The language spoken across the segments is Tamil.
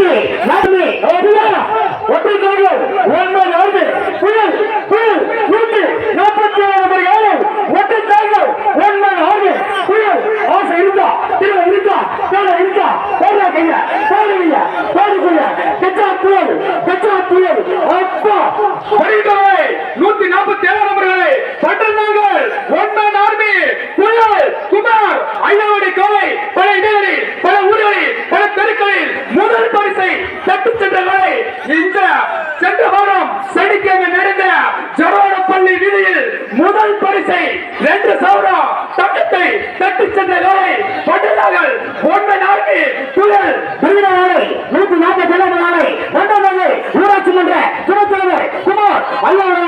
Okay. முதல் பரிசை ரெண்டு சவுரா தட்டத்தை தட்டி சென்றார்கள் ஒன்றை நாட்கு புயல் தமிழர்கள் நூற்றி நாற்பது ஊராட்சி மன்ற துணைத் தலைவர் குமார் அல்லாவது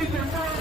amazing run.